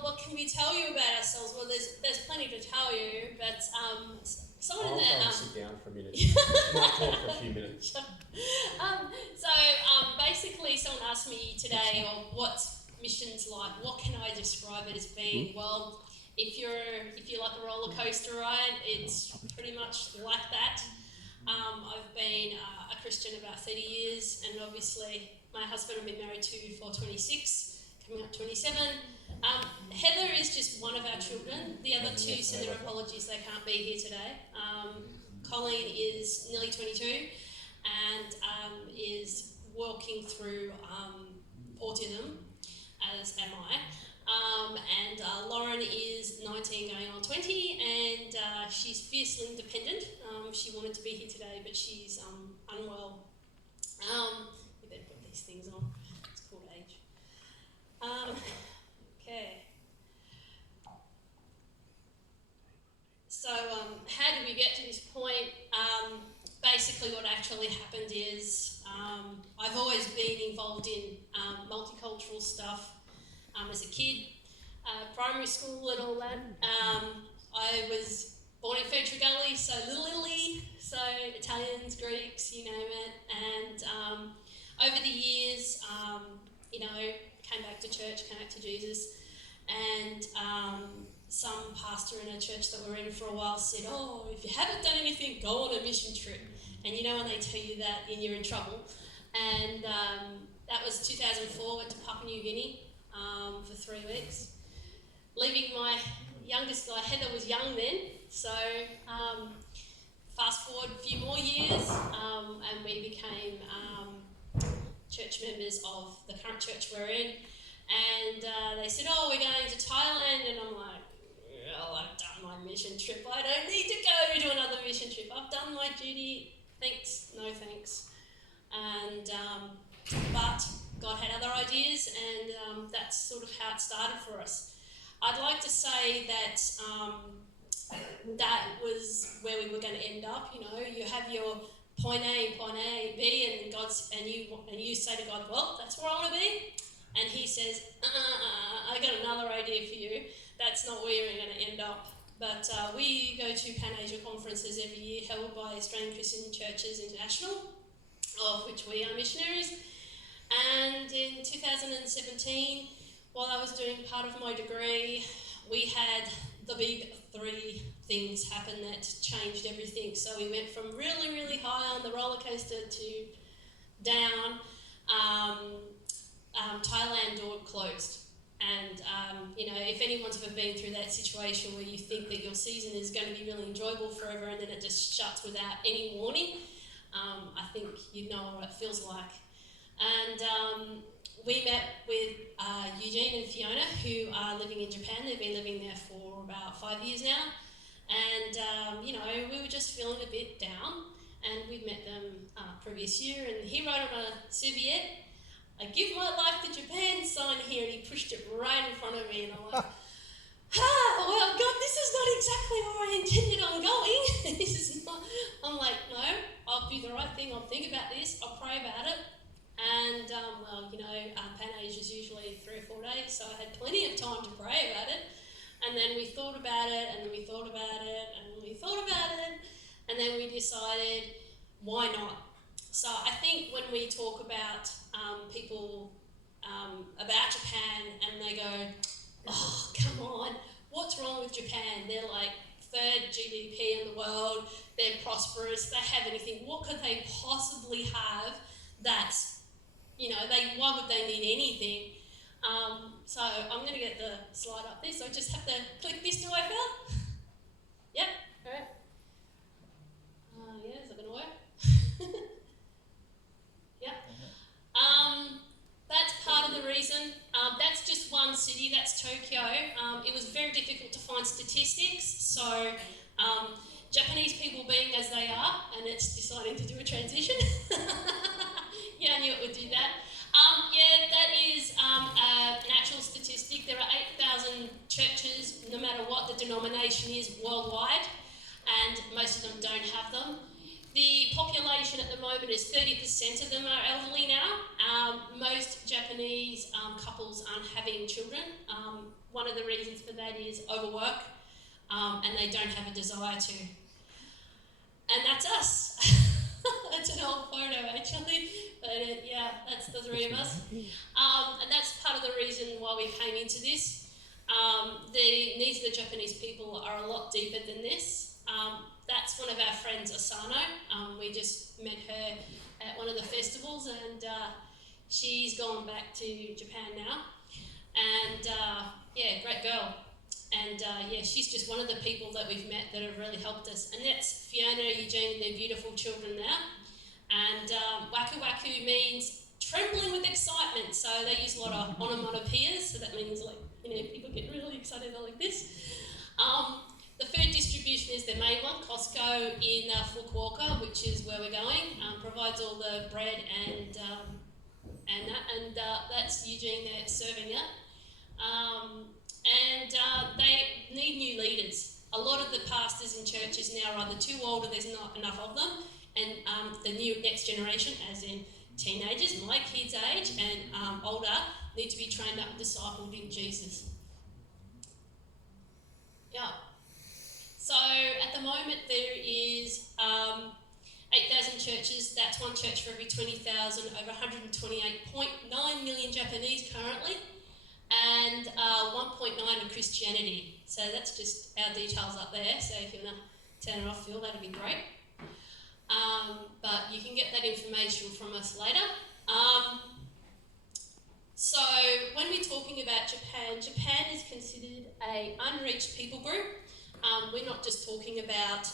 What can we tell you about ourselves? Well, there's plenty to tell you, but someone in I'll the sit down for a minute. Might talk for a few minutes. Basically, someone asked me today, what's missions like? What can I describe it as being? Well, if you like a roller coaster ride, it's pretty much like that. I've been a Christian about 30 years, and obviously my husband I've been married to for 26, coming up 27. Heather is just one of our children. The other two send their apologies, they can't be here today. Colleen is nearly 22 and is working through autism, as am I. And Lauren is 19 going on 20 and she's fiercely independent. She wanted to be here today, but she's unwell. We better put these things on. It's called age. Okay. So how did we get to this point? Basically what actually happened is I've always been involved in multicultural stuff as a kid, primary school and all that. I was born in Ferntree Gully, so Little Italy, so Italians, Greeks, you name it. And over the years, came back to church, came back to Jesus, and some pastor in a church that we're in for a while said, if you haven't done anything, go on a mission trip. And you know when they tell you that, then you're in trouble. And that was 2004, went to Papua New Guinea for 3 weeks. Leaving my youngest guy, Heather was young then, so fast forward a few more years, and we became church members of the current church we're in. And they said, we're going to Thailand, and I'm like, well, I've done my mission trip. I don't need to go to another mission trip. I've done my duty. Thanks, no thanks. And but God had other ideas, and that's sort of how it started for us. I'd like to say that that was where we were going to end up. You have your point A, B, and you say to God, well, that's where I want to be. And he says, I got another idea for you. That's not where you're going to end up. But we go to Pan-Asia conferences every year held by Australian Christian Churches International, of which we are missionaries. And in 2017, while I was doing part of my degree, we had the big 3 things happen that changed everything. So we went from really, really high on the roller coaster to down. Thailand door closed. And, if anyone's ever been through that situation where you think that your season is going to be really enjoyable forever and then it just shuts without any warning, I think you know what it feels like. And we met with Eugene and Fiona, who are living in Japan. They've been living there for about 5 years now. And, we were just feeling a bit down. And we'd met them previous year, and he wrote on a serviette, I give my life to Japan sign here, and he pushed it right in front of me, and I'm like, well, God, this is not exactly where I intended on going. This is not. I'm like, no, I'll do the right thing. I'll think about this. I'll pray about it. And, Pan-Asia is usually 3 or 4 days, so I had plenty of time to pray about it. And then we thought about it, and then we thought about it, and we thought about it, and then we decided, why not? So I think when we talk about people about Japan and they go, come on, what's wrong with Japan? They're like 3rd GDP in the world, they're prosperous, they have anything. What could they possibly have that's, why would they need anything? So I'm going to get the slide up there, so I just have to click this to work out. Yep, all right. Is it going to work? Yep. That's part of the reason. That's just one city, that's Tokyo. It was very difficult to find statistics, so Japanese people being as they are, and it's deciding to do a transition. Yeah, I knew it would do that. That is an actual statistic. There are 8,000 churches, no matter what the denomination is, worldwide, and most of them don't have them. The population at the moment is 30% of them are elderly now. Most Japanese couples aren't having children. One of the reasons for that is overwork, and they don't have a desire to. And that's us. That's an old photo actually, but that's the three of us. And that's part of the reason why we came into this. The needs of the Japanese people are a lot deeper than this. That's one of our friends, Asano. We just met her at one of the festivals, and she's gone back to Japan now. And great girl. And she's just one of the people that we've met that have really helped us. And that's Fiona, Eugene, and their beautiful children now. And Waku Waku means trembling with excitement. So they use a lot of onomatopoeias. So that means people get really excited like this. The food distribution is the main one. Costco in Fukuoka, which is where we're going, provides all the bread and that's Eugene there serving it. They need new leaders. A lot of the pastors in churches now are either too old or there's not enough of them, and the new next generation, as in teenagers, my kids' age and older, need to be trained up and discipled in Jesus. Yeah. So at the moment there is 8,000 churches. That's one church for every 20,000, over 128.9 million Japanese currently, and 1.9 of Christianity. So that's just our details up there. So if you want to turn it off, Phil, that'd be great. But you can get that information from us later. So when we're talking about Japan, Japan is considered an unreached people group. We're not just talking about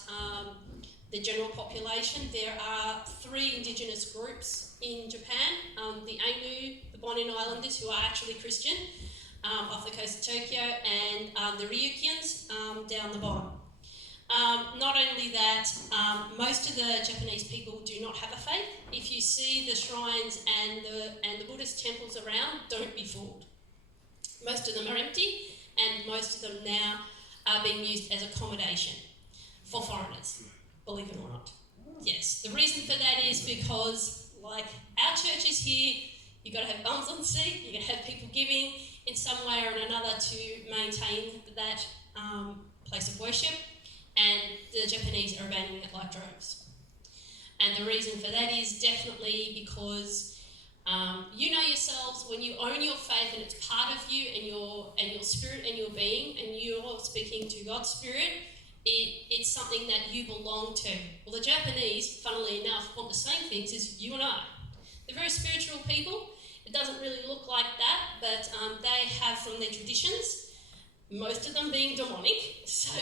the general population. There are 3 indigenous groups in Japan, the Ainu, the Bonin Islanders, who are actually Christian, off the coast of Tokyo, and the Ryukyuans down the bottom. Not only that, most of the Japanese people do not have a faith. If you see the shrines and the Buddhist temples around, don't be fooled. Most of them are empty, and most of them now are being used as accommodation for foreigners, believe it or not. Yes, the reason for that is because, like our churches here, you've got to have bums on the seat, you've got to have people giving in some way or another to maintain that place of worship, and the Japanese are abandoning it like droves. And the reason for that is definitely because you know yourselves, when you own your faith and it's part of you and your spirit and your being, and you're speaking to God's spirit, it's something that you belong to. Well, the Japanese, funnily enough, want the same things as you and I. They're very spiritual people. It doesn't really look like that, but they have from their traditions, most of them being demonic. So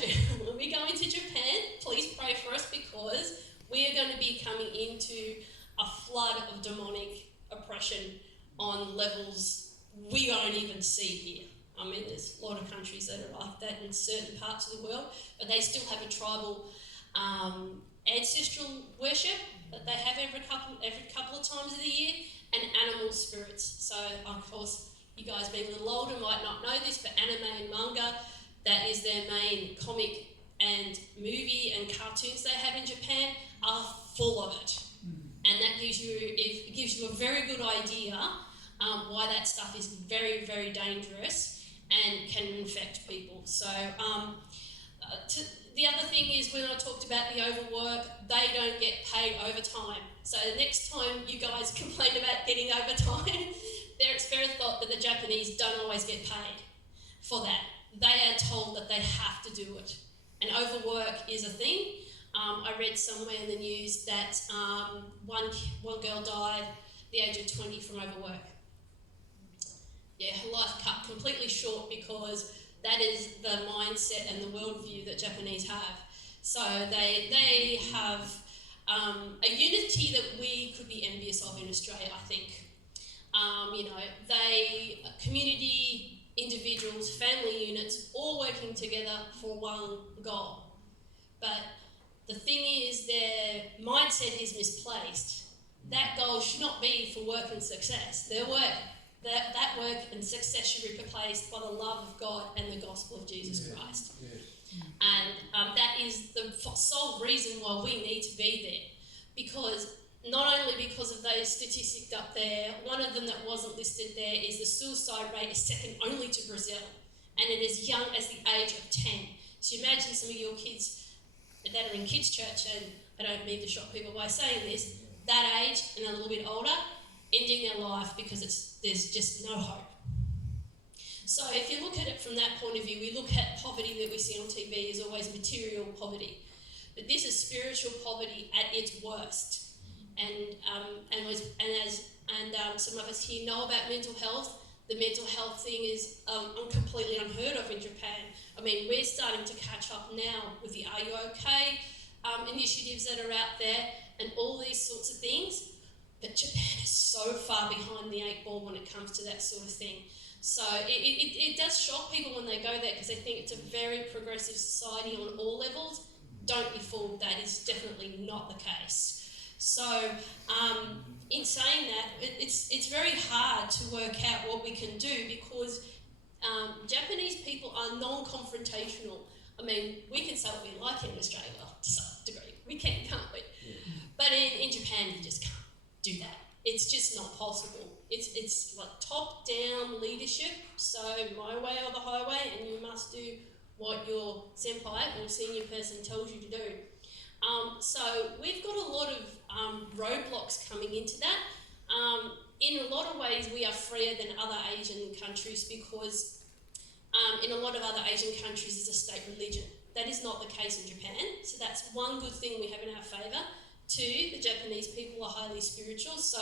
when we go into Japan, please pray for us, because we are going to be coming into a flood of demonic oppression on levels we don't even see here. I mean, there's a lot of countries that are like that in certain parts of the world, but they still have a tribal ancestral worship that they have every couple of times of the year, and animal spirits. So, of course, you guys being a little older might not know this, but anime and manga, that is their main comic and movie and cartoons they have in Japan, are full of it. And that gives you a very good idea why that stuff is very, very dangerous and can infect people. So the other thing is, when I talked about the overwork, they don't get paid overtime. So the next time you guys complain about getting overtime, it's very thought that the Japanese don't always get paid for that. They are told that they have to do it. And overwork is a thing. I read somewhere in the news that one girl died at the age of 20 from overwork. Yeah, her life cut completely short, because that is the mindset and the worldview that Japanese have. So they have a unity that we could be envious of in Australia, I think. Community, individuals, family units, all working together for one goal. But the thing is, their mindset is misplaced. That goal should not be for work and success. Their work, that work and success should be replaced by the love of God and the gospel of Jesus Christ. And that is the sole reason why we need to be there. because not only because of those statistics up there, one of them that wasn't listed there is the suicide rate is second only to Brazil, and it is young as the age of 10. So you imagine some of your kids that are in kids' church, and I don't mean to shock people by saying this, that age and a little bit older, ending their life because there's just no hope. So if you look at it from that point of view, we look at poverty that we see on TV as always material poverty. But this is spiritual poverty at its worst. And some of us here know about mental health. The mental health thing is completely unheard of in Japan. I mean, we're starting to catch up now with the Are You OK initiatives that are out there and all these sorts of things. But Japan is so far behind the 8 ball when it comes to that sort of thing. So it does shock people when they go there because they think it's a very progressive society on all levels. Don't be fooled, that is definitely not the case. So in saying that, it's very hard to work out what we can do because Japanese people are non-confrontational. I mean, we can say what we like in Australia to some degree. We can, can't we? Yeah. But in Japan, you just can't do that. It's just not possible. It's like top-down leadership, so my way or the highway, and you must do what your senpai or senior person tells you to do. So we've got a lot of roadblocks coming into that. In a lot of ways, we are freer than other Asian countries because in a lot of other Asian countries, it's a state religion. That is not the case in Japan. So that's one good thing we have in our favour. 2, the Japanese people are highly spiritual. So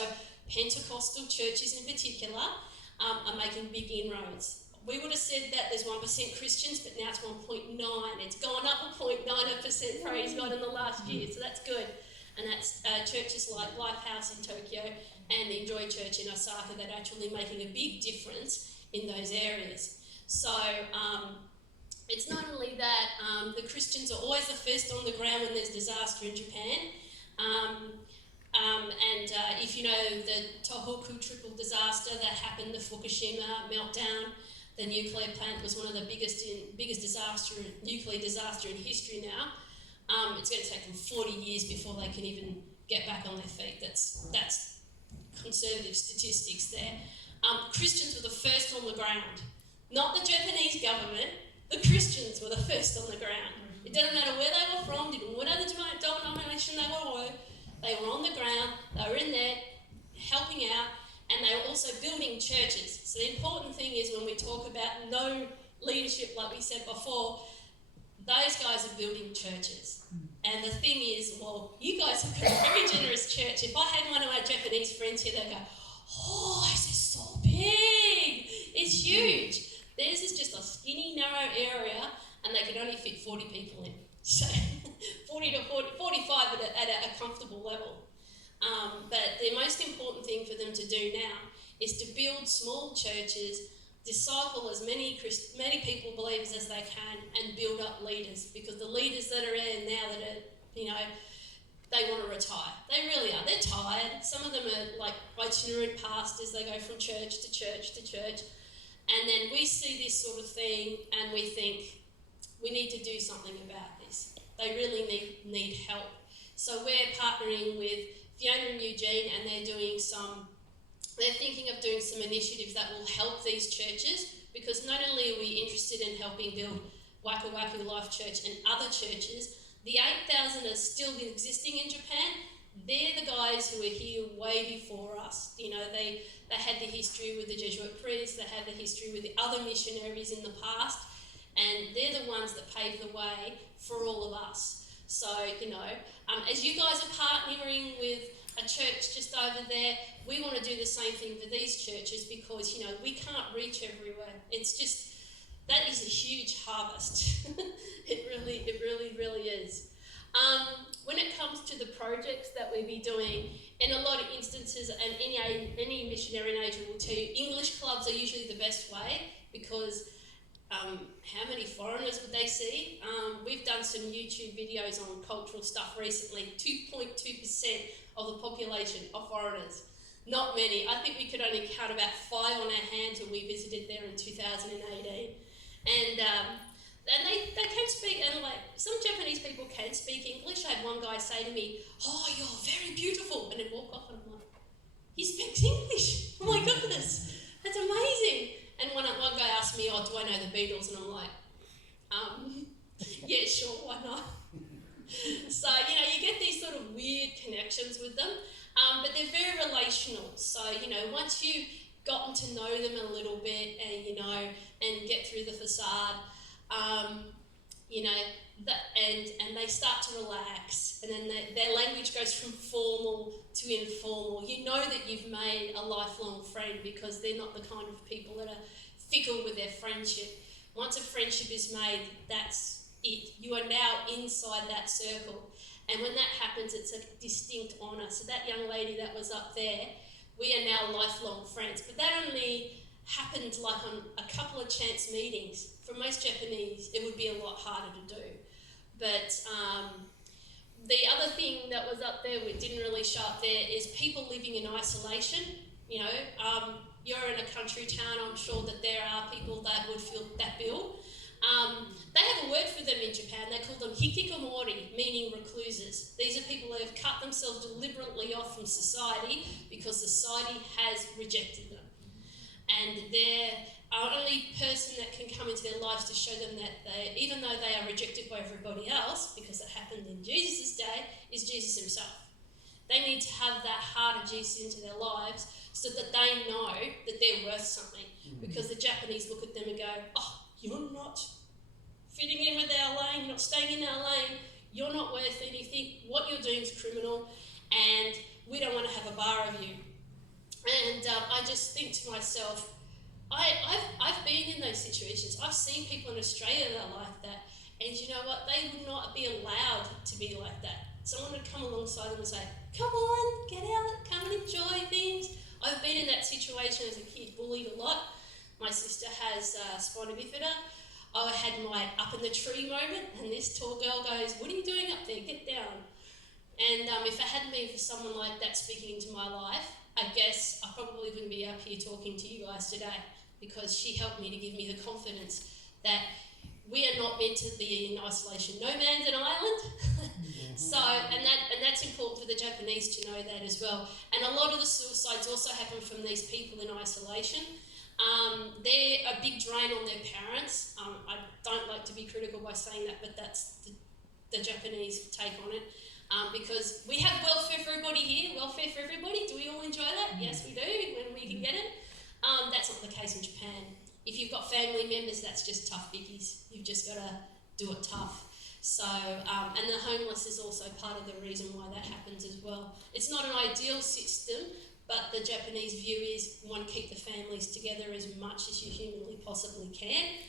Pentecostal churches in particular are making big inroads. We would have said that there's 1% Christians, but now it's 1.9. It's gone up 0.9%, praise God, in the last year, so that's good. And that's churches like Lifehouse in Tokyo and the Enjoy Church in Osaka that are actually making a big difference in those areas. So it's not only that the Christians are always the first on the ground when there's disaster in Japan. If you know the Tohoku triple disaster that happened, the Fukushima meltdown, the nuclear plant was one of the biggest nuclear disaster in history now. It's going to take them 40 years before they can even get back on their feet. That's conservative statistics there. Christians were the first on the ground. Not the Japanese government, the Christians were the first on the ground. It doesn't matter where they were from, didn't matter the denomination they were on the ground, they were in there helping out, and they were also building churches. So the important thing is when we talk about no leadership, like we said before, those guys are building churches. And the thing is, well, you guys have got a very generous church. If I had one of my Japanese friends here, they'd go, oh, this is so big. It's huge. Theirs is just a skinny, narrow area, and they can only fit 40 people in. So 45 at a comfortable level. But the most important thing for them to do now is to build small churches, disciple as many people, believers as they can, and build up leaders. Because the leaders that are in now that are, they want to retire. They really are. They're tired. Some of them are like itinerant pastors. They go from church to church to church. And then we see this sort of thing and we think, we need to do something about this. They really need help. So we're partnering with Fiona and Eugene, and they're thinking of doing some initiatives that will help these churches, because not only are we interested in helping build Waku Waku Life Church and other churches, the 8,000 are still existing in Japan. They're the guys who were here way before us. They had the history with the Jesuit priests, they had the history with the other missionaries in the past, and they're the ones that paved the way for all of us. So, as you guys are partnering with a church just over there, we want to do the same thing for these churches because, we can't reach everywhere. It's just, that is a huge harvest. It really is. When it comes to the projects that we'll be doing, in a lot of instances, and any missionary in Asia will tell you, English clubs are usually the best way because how many foreigners would they see? We've done some YouTube videos on cultural stuff recently. 2.2% of the population are foreigners. Not many. I think we could only count about 5 on our hands when we visited there in 2018. And and they can speak, and like some Japanese people can speak English. I had one guy say to me, "Oh, you're very beautiful," and then walk off, and I'm like, he speaks English. Oh my goodness, that's amazing. And one guy asked me, "Oh, do I know the Beatles?" And I'm like, yeah, sure, why not? So, you get these sort of weird connections with them, but they're very relational. So, once you've gotten to know them a little bit and, and get through the facade, and they start to relax, and then their language goes from formal to informal. You know that you've made a lifelong friend because they're not the kind of people that are fickle with their friendship. Once a friendship is made, that's it. You are now inside that circle. And when that happens, it's a distinct honour. So that young lady that was up there, we are now lifelong friends. But that only happened like on a couple of chance meetings. For most Japanese, it would be a lot harder to do. But the other thing that was up there, we didn't really show up there, is people living in isolation. You're in a country town, I'm sure that there are people that would feel that bill. They have a word for them in Japan. They call them hikikomori, meaning recluses. These are people who have cut themselves deliberately off from society because society has rejected them. And they're our only person that can come into their lives to show them that even though they are rejected by everybody else, because it happened in Jesus' day, is Jesus himself. They need to have that heart of Jesus into their lives so that they know that they're worth something. Because the Japanese look at them and go, "Oh, you're not fitting in with our lane, you're not staying in our lane, you're not worth anything, what you're doing is criminal, and we don't want to have a bar of you." And I just think to myself, I've been in those situations. I've seen people in Australia that are like that, and you know what? They would not be allowed to be like that. Someone would come alongside them and say, "Come on, get out, come and enjoy things." I've been in that situation as a kid, bullied a lot. My sister has spina bifida. I had my up in the tree moment, and this tall girl goes, "What are you doing up there? Get down." And if it hadn't been for someone like that speaking into my life, I guess I probably wouldn't be up here talking to you guys today, because she helped me to give me the confidence that we are not meant to be in isolation. No man's an island. So, and that's important for the Japanese to know that as well. And a lot of the suicides also happen from these people in isolation. They're a big drain on their parents. I don't like to be critical by saying that, but that's the Japanese take on it. Because we have welfare for everybody here, welfare for everybody. Do we all enjoy that? Yes, we do, when we can get it. That's not the case in Japan. If you've got family members, that's just tough biggies. You've just got to do it tough. So, and the homeless is also part of the reason why that happens as well. It's not an ideal system, but the Japanese view is we want to keep the families together as much as you humanly possibly can.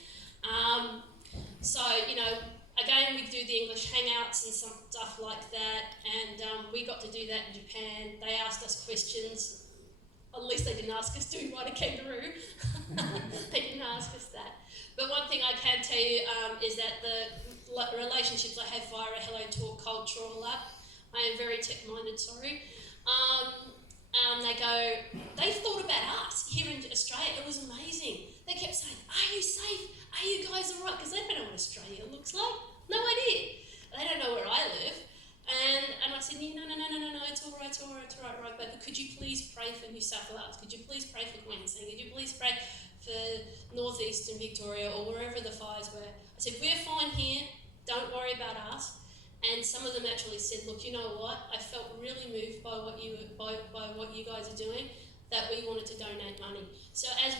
Again, we do the English hangouts and some stuff like that, and we got to do that in Japan. They asked us questions. At least they didn't ask us, "Do we ride a kangaroo?" They didn't ask us that. But one thing I can tell you is that the relationships I have via a Hello Talk cultural app, I am very tech-minded, sorry. They thought about us here in Australia. It was amazing. They kept saying, "Are you safe? Are you guys all right?" Because they don't know what Australia looks like. No idea. They don't know where I live. And I said, no, it's all right. But could you please pray for New South Wales? Could you please pray for Queensland? Could you please pray for northeastern Victoria or wherever the fires were? I said, we're fine here. Don't worry about us. And some of them actually said, look, you know what? I felt really moved by what you guys are doing, that we wanted to donate money. So as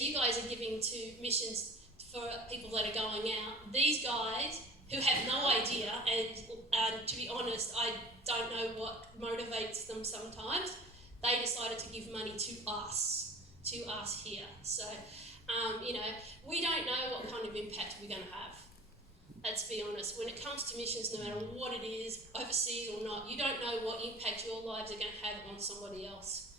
you guys are giving to missions for people that are going out, these guys who have no idea, and to be honest, I don't know what motivates them sometimes, they decided to give money to us here. So, we don't know what kind of impact we're going to have. Let's be honest, when it comes to missions, no matter what it is, overseas or not, you don't know what impact your lives are going to have on somebody else.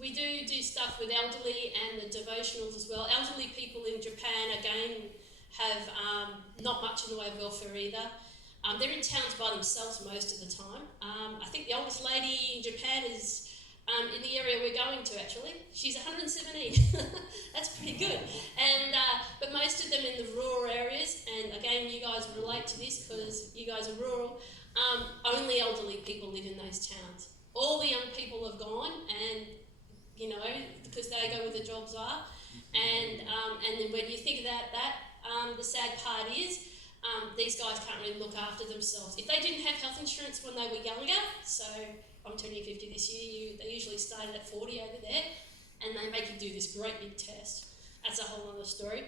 We do stuff with elderly and the devotionals as well. Elderly people in Japan, again, have not much in the way of welfare either. They're in towns by themselves most of the time. I think the oldest lady in Japan is in the area we're going to actually. She's 117. That's pretty good. And but most of them in the rural areas, and again, you guys relate to this because you guys are rural, only elderly people live in those towns. All the young people have gone, and you know, because they go where the jobs are. And then when you think about that, the sad part is these guys can't really look after themselves. If they didn't have health insurance when they were younger, so I'm turning 50 this year, they usually started at 40 over there, and they make you do this great big test. That's a whole other story.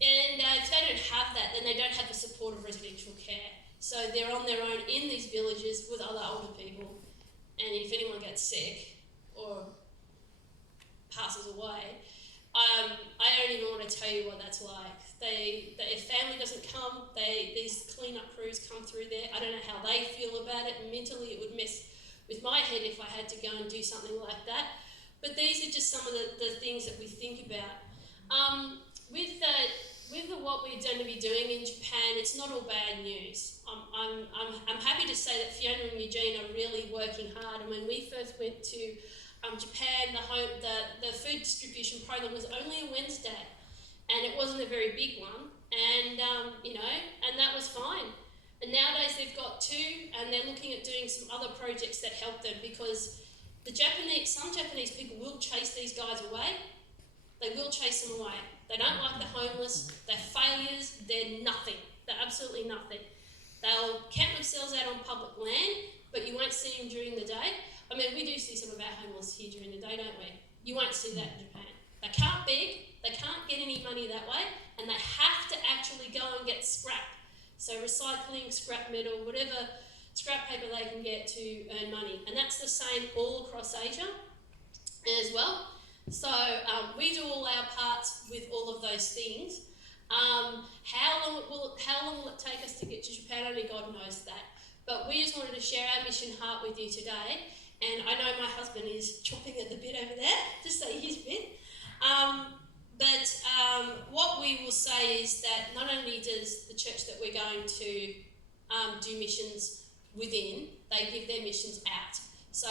If they don't have that, then they don't have the support of residential care. So they're on their own in these villages with other older people, and if anyone gets sick or passes away, I don't even want to tell you what that's like. If family doesn't come, these clean-up crews come through there. I don't know how they feel about it, and mentally it would mess with my head if I had to go and do something like that. But these are just some of the things that we think about. With what we're going to be doing in Japan, it's not all bad news. I'm happy to say that Fiona and Eugene are really working hard. And when we first went to Japan, the food distribution program was only a Wednesday, and it wasn't a very big one, and and that was fine. And nowadays they've got 2, and they're looking at doing some other projects that help them, because some Japanese people will chase these guys away. They will chase them away. They don't like the homeless. They're failures. They're nothing. They're absolutely nothing. They'll camp themselves out on public land, but you won't see them during the day. I mean, we do see some of our homeless here during the day, don't we? You won't see that in Japan. They can't beg, they can't get any money that way, and they have to actually go and get scrap. So recycling, scrap metal, whatever scrap paper they can get to earn money. And that's the same all across Asia as well. So we do all our parts with all of those things. How long will it take us to get to Japan? Only God knows that. But we just wanted to share our mission heart with you today. And I know my husband is chomping at the bit over there to say his bit. What we will say is that not only does the church that we're going to do missions within, they give their missions out. So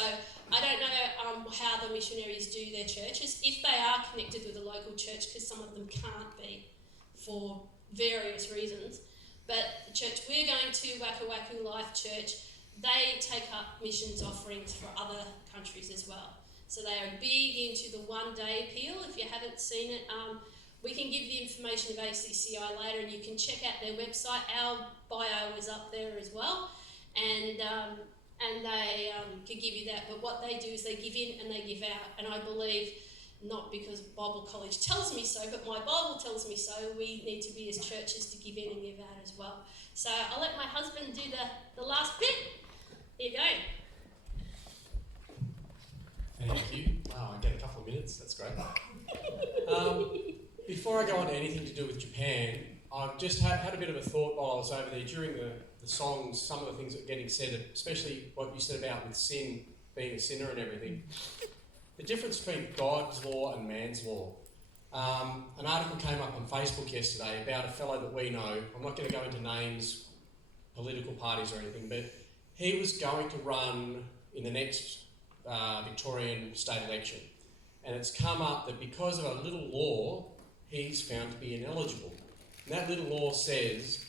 I don't know how the missionaries do their churches, if they are connected with a local church, because some of them can't be for various reasons. But the church we're going to, Waku Waku Life Church, they take up missions offerings for other countries as well. So they are big into the one-day appeal. If you haven't seen it, we can give the information of ACCI later, and you can check out their website. Our bio is up there as well, and they can give you that. But what they do is they give in and they give out. And I believe, not because Bible College tells me so, but my Bible tells me so, we need to be as churches to give in and give out as well. So I'll let my husband do the last bit. Here you go. Thank you. Wow, I get a couple of minutes. That's great. Before I go on to anything to do with Japan, I've just had a bit of a thought while I was over there during the songs, some of the things that were getting said, especially what you said about with sin, being a sinner and everything. The difference between God's law and man's law. An article came up on Facebook yesterday about a fellow that we know. I'm not going to go into names, political parties or anything, but he was going to run in the next Victorian state election. And it's come up that because of a little law, he's found to be ineligible. And that little law says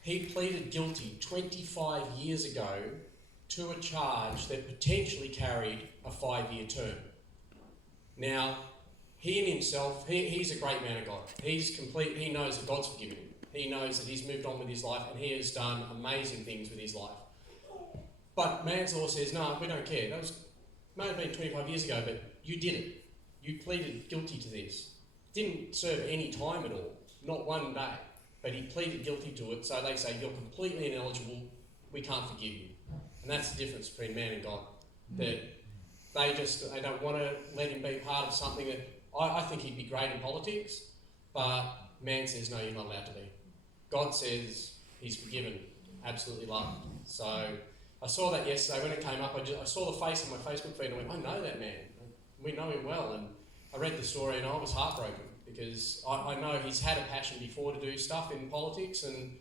he pleaded guilty 25 years ago to a charge that potentially carried a 5-year term. Now, he in himself, he's a great man of God. He knows that God's forgiven him. He knows that he's moved on with his life and he has done amazing things with his life. But man's law says, no, we don't care. That might have been 25 years ago, but you did it. You pleaded guilty to this. Didn't serve any time at all, not one day. But he pleaded guilty to it, so they say, you're completely ineligible, we can't forgive you. And that's the difference between man and God. That they don't want to let him be part of something that, I think he'd be great in politics, but man says, no, you're not allowed to be. God says he's forgiven, absolutely loved. So I saw that yesterday when it came up. I saw the face on my Facebook feed and I went, I know that man. We know him well. And I read the story and I was heartbroken because I know he's had a passion before to do stuff in politics, and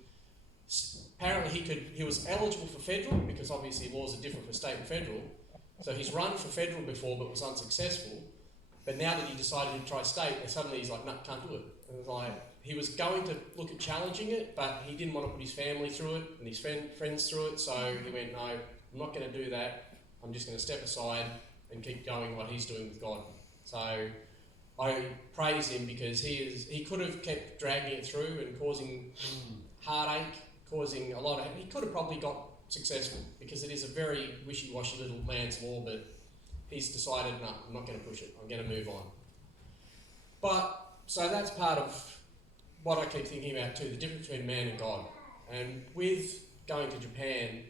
apparently he was eligible for federal because obviously laws are different for state and federal, So he's run for federal before but was unsuccessful. But now that he decided to try state, suddenly he's like, no, can't do it. And it was like, he was going to look at challenging it, but he didn't want to put his family through it and his friends through it. So he went, no, I'm not going to do that. I'm just going to step aside and keep going what he's doing with God. So I praise him because he could have kept dragging it through and causing heartache, causing a lot of... He could have probably got successful because it is a very wishy-washy little man's law, but he's decided, no, I'm not going to push it. I'm going to move on. But, so that's part of what I keep thinking about too, the difference between man and God. And with going to Japan,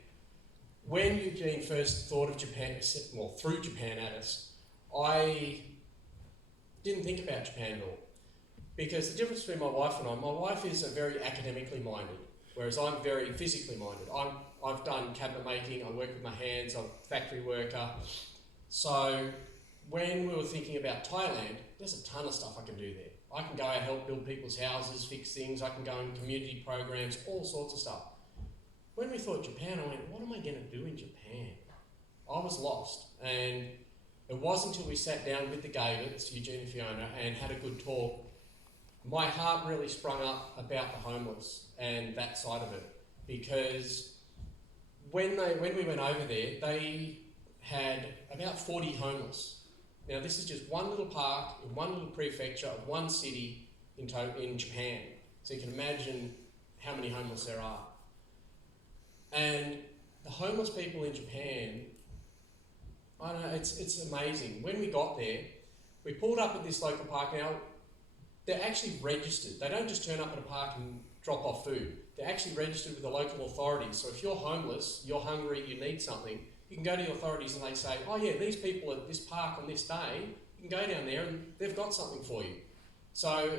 when Eugene first thought of Japan, well, threw Japan at us, I didn't think about Japan at all. Because the difference between my wife and I, my wife is very academically minded, whereas I'm very physically minded. I've done cabinet making, I work with my hands, I'm a factory worker. So when we were thinking about Thailand, there's a ton of stuff I can do there. I can go and help build people's houses, fix things, I can go in community programs, all sorts of stuff. When we thought Japan, I went, what am I going to do in Japan? I was lost. And it wasn't until we sat down with the Gavits, Eugene and Fiona, and had a good talk, my heart really sprung up about the homeless and that side of it. Because when we went over there, they had about 40 homeless. Now this is just one little park in one little prefecture of one city in Japan. So you can imagine how many homeless there are. And the homeless people in Japan, I don't know, it's amazing. When we got there, we pulled up at this local park. Now, they're actually registered. They don't just turn up at a park and drop off food. They're actually registered with the local authorities. So if you're homeless, you're hungry, you need something, you can go to the authorities and they say, oh yeah, these people at this park on this day, you can go down there and they've got something for you. So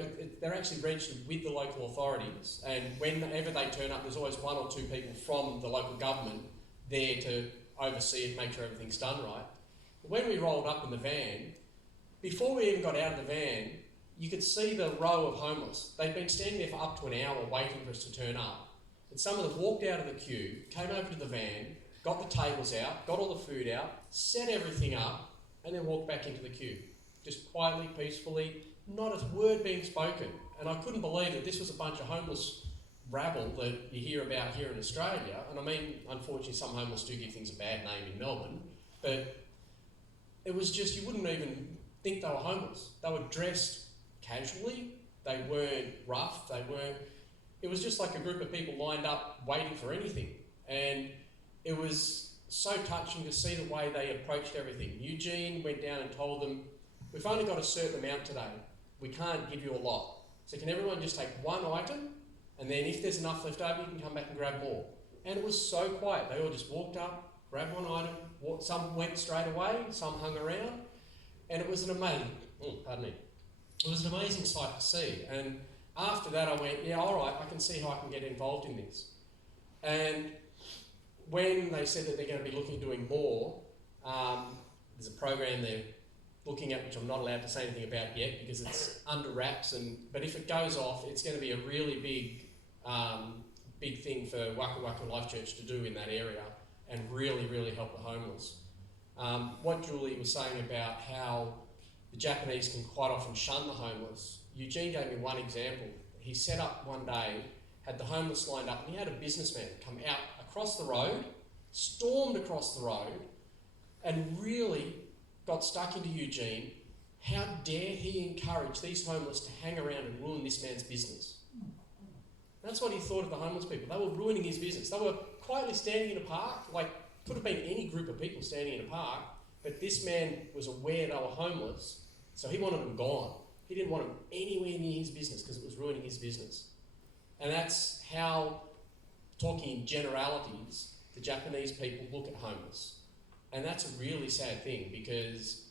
they're actually registered with the local authorities, and whenever they turn up, there's always one or two people from the local government there to oversee it, make sure everything's done right. But when we rolled up in the van, before we even got out of the van, you could see the row of homeless. They'd been standing there for up to an hour waiting for us to turn up. And some of them walked out of the queue, came over to the van, got the tables out, got all the food out, set everything up, and then walked back into the queue. Just quietly, peacefully, not a word being spoken. And I couldn't believe that this was a bunch of homeless rabble that you hear about here in Australia. And I mean, unfortunately, some homeless do give things a bad name in Melbourne, but it was just, you wouldn't even think they were homeless. They were dressed casually, they weren't rough, it was just like a group of people lined up waiting for anything. And it was so touching to see the way they approached everything. Eugene went down and told them, we've only got a certain amount today. We can't give you a lot. So can everyone just take one item, and then if there's enough left over, you can come back and grab more. And it was so quiet. They all just walked up, grabbed one item, some went straight away, some hung around, and it was an amazing, it was an amazing sight to see. And after that I went, yeah, all right, I can see how I can get involved in this. And when they said that they're going to be looking at doing more, there's a program they're looking at, which I'm not allowed to say anything about yet because it's under wraps, but if it goes off, it's going to be a really big thing for Waku Waku Life Church to do in that area and really, really help the homeless. What Julie was saying about how the Japanese can quite often shun the homeless, Eugene gave me one example. He set up one day, had the homeless lined up, and he had a businessman come out across the road, stormed across the road, and really got stuck into Eugene. How dare he encourage these homeless to hang around and ruin this man's business? That's what he thought of the homeless people. They were ruining his business. They were quietly standing in a park, like could have been any group of people standing in a park, but this man was aware they were homeless, so he wanted them gone. He didn't want them anywhere near his business because it was ruining his business. And that's how, talking in generalities, the Japanese people look at homeless. And that's a really sad thing because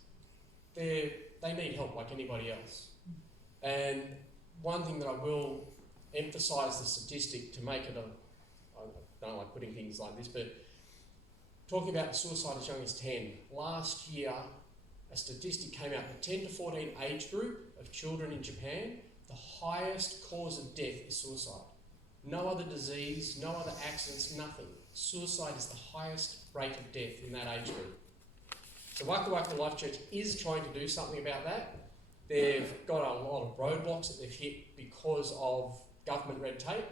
they need help like anybody else. And one thing that I will emphasise the statistic to make it I don't like putting things like this, but talking about the suicide as young as 10, last year a statistic came out, the 10 to 14 age group of children in Japan, the highest cause of death is suicide. No other disease, no other accidents, nothing. Suicide is the highest rate of death in that age group. So Waku Waku Life Church is trying to do something about that. They've got a lot of roadblocks that they've hit because of government red tape.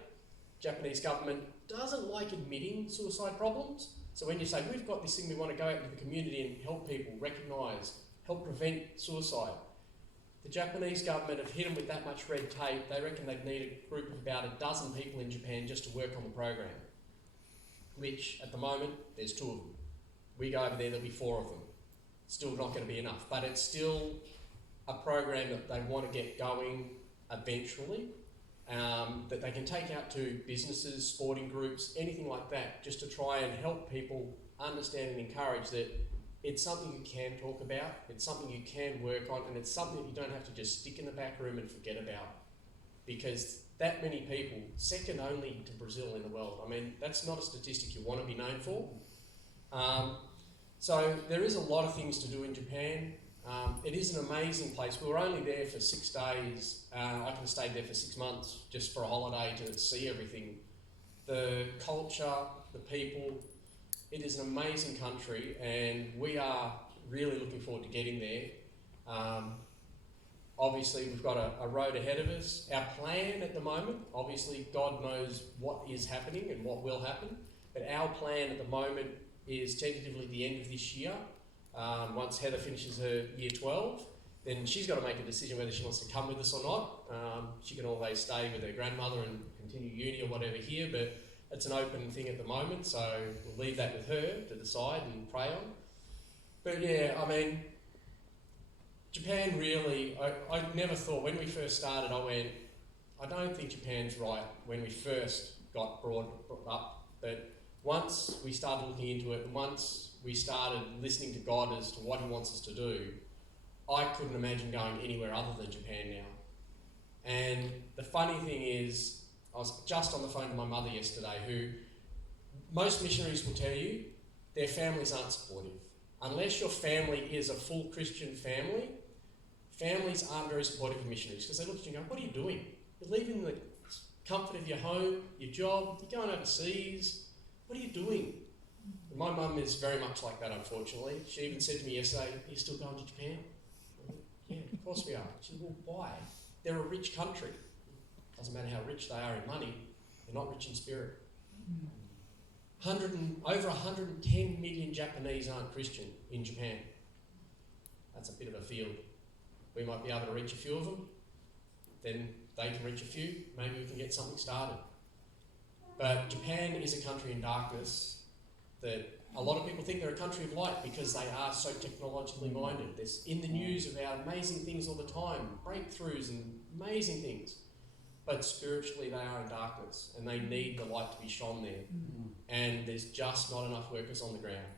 Japanese government doesn't like admitting suicide problems. So when you say, we've got this thing, we want to go out into the community and help people recognise, help prevent suicide. The Japanese government have hit them with that much red tape. They reckon they'd need a group of about a dozen people in Japan just to work on the program, which at the moment, there's 2 of them. We go over there, there'll be 4 of them. Still not going to be enough, but it's still a program that they want to get going eventually, that they can take out to businesses, sporting groups, anything like that, just to try and help people understand and encourage that it's something you can talk about, it's something you can work on, and it's something that you don't have to just stick in the back room and forget about. Because that many people, second only to Brazil in the world, I mean, that's not a statistic you want to be known for. So there is a lot of things to do in Japan. It is an amazing place. We were only there for 6 days. I could have stayed there for 6 months just for a holiday to see everything. The culture, the people, it is an amazing country, and we are really looking forward to getting there. Obviously, we've got a road ahead of us. Our plan at the moment, obviously, God knows what is happening and what will happen, but our plan at the moment is tentatively the end of this year. Once Heather finishes her year 12, then she's got to make a decision whether she wants to come with us or not. She can always stay with her grandmother and continue uni or whatever here, but it's an open thing at the moment, so we'll leave that with her to decide and pray on. But yeah, I mean, Japan really, I never thought, when we first started, I went, I don't think Japan's right when we first got brought up, but once we started looking into it, and once we started listening to God as to what he wants us to do, I couldn't imagine going anywhere other than Japan now. And the funny thing is, I was just on the phone to my mother yesterday, who most missionaries will tell you their families aren't supportive. Unless your family is a full Christian family, families aren't very supportive of missionaries, because they look at you and go, what are you doing? You're leaving the comfort of your home, your job, you're going overseas. What are you doing? And my mum is very much like that, unfortunately. She even said to me yesterday, are you still going to Japan? I went, yeah, of course we are. She said, well, why? They're a rich country. Doesn't matter how rich they are in money, they're not rich in spirit. Over 110 million Japanese aren't Christian in Japan. That's a bit of a field. We might be able to reach a few of them, then they can reach a few, maybe we can get something started. But Japan is a country in darkness that a lot of people think they're a country of light because they are so technologically minded. There's in the news about amazing things all the time, breakthroughs and amazing things. But spiritually they are in darkness and they need the light to be shone there. And there's just not enough workers on the ground.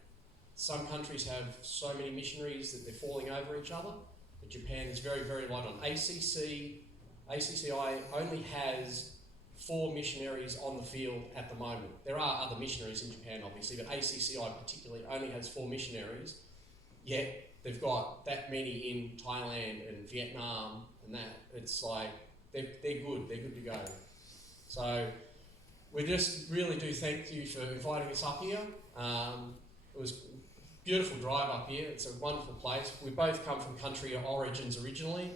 Some countries have so many missionaries that they're falling over each other, but Japan is very, very light on. ACCI only has 4 missionaries on the field at the moment. There are other missionaries in Japan, obviously, but ACCI particularly only has 4 missionaries, yet they've got that many in Thailand and Vietnam and that. It's like, they're good to go. So we just really do thank you for inviting us up here. It was a beautiful drive up here. It's a wonderful place. We both come from country origins originally,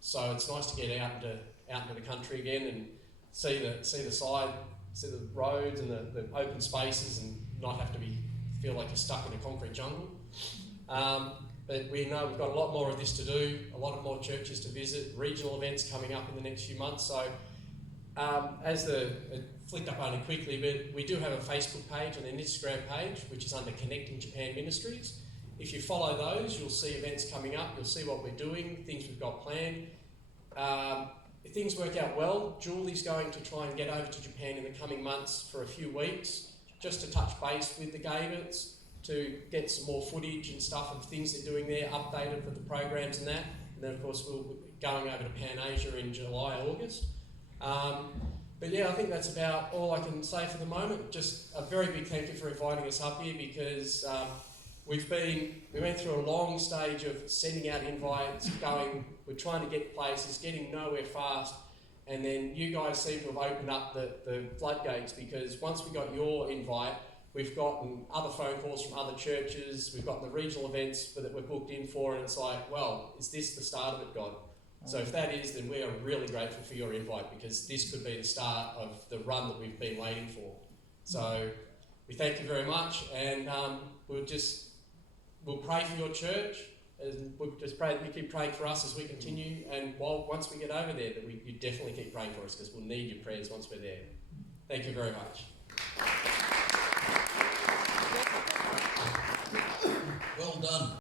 so it's nice to get out into the country again and see the side, see the roads and the open spaces, and not have to feel like you're stuck in a concrete jungle. But we know we've got a lot more of this to do, a lot of more churches to visit, regional events coming up in the next few months. So it flicked up only quickly, but we do have a Facebook page and an Instagram page, which is under Connecting Japan Ministries. If you follow those, you'll see events coming up, you'll see what we're doing, things we've got planned. If things work out well, Julie's going to try and get over to Japan in the coming months for a few weeks, just to touch base with the Gabits, to get some more footage and stuff of things they're doing there, updated with the programs and that. And then, of course, we'll be going over to Pan Asia in July, August. But yeah, I think that's about all I can say for the moment. Just a very big thank you for inviting us up here, because we went through a long stage of sending out invites, we're trying to get places, getting nowhere fast, and then you guys seem to have opened up the floodgates, because once we got your invite, we've gotten other phone calls from other churches, we've got the regional events that we're booked in for, and it's like, well, is this the start of it, God? So if that is, then we are really grateful for your invite, because this could be the start of the run that we've been waiting for. So we thank you very much, and we'll pray for your church, and we'll just pray that you keep praying for us as we continue, and once we get over there, that you definitely keep praying for us, because we'll need your prayers once we're there. Thank you very much. Well done.